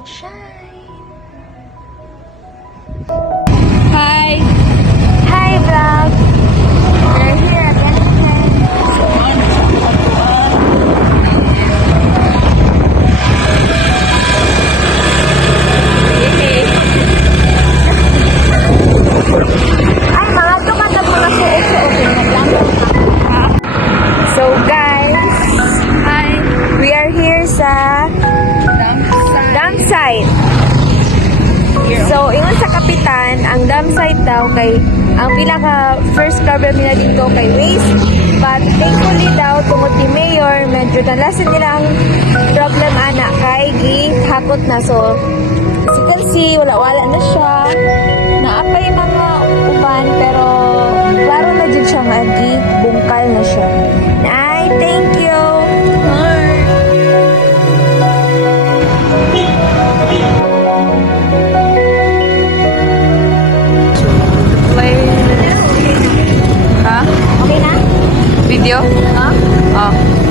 Sunshine. Hi! Hi, vlog. We're here again. Ay, mga tumatag mga suok-suok yung naglang. So guys, Hi! we are here sa dam site. So, ingon sa kapitan, ang dam site daw kay ang pinaka first problem nila dito kay waste. But thankfully daw, tungod ni Mayor, medyo nalasin nila ang problem ana kay gihakot na. So, as you can see, wala-wala na siya. Naapay mga uban, pero klaro na dyan siya nga bungkal na siya. Ay, thank you! Play. Ha? Okay na? Video? Ha? Oh.